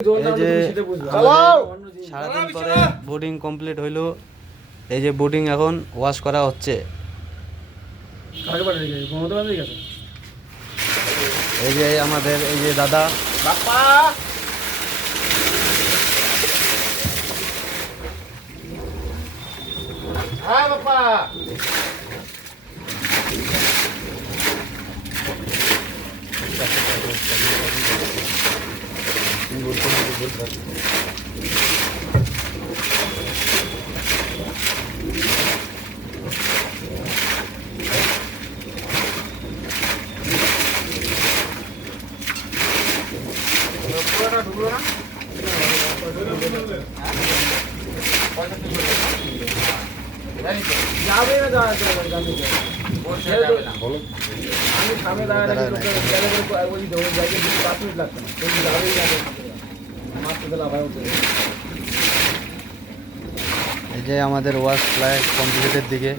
এই যে সারাদিন পরে বোটিং কমপ্লিট হইলো। এই যে বোটিং এখন ওয়াশ করা হচ্ছে। এই যে আমাদের এই যে দাদা বাপ্পা হ্যাঁ বাপ্পা ঢুকলো না যাবে না আমি সামনে দাঁড়ালে ওই 5 মিনিট লাগবে না যাবেই না মাত্র লাভায় উঠে। এই যে আমাদের ওয়াশ প্রায় কমপ্লিটের দিকে।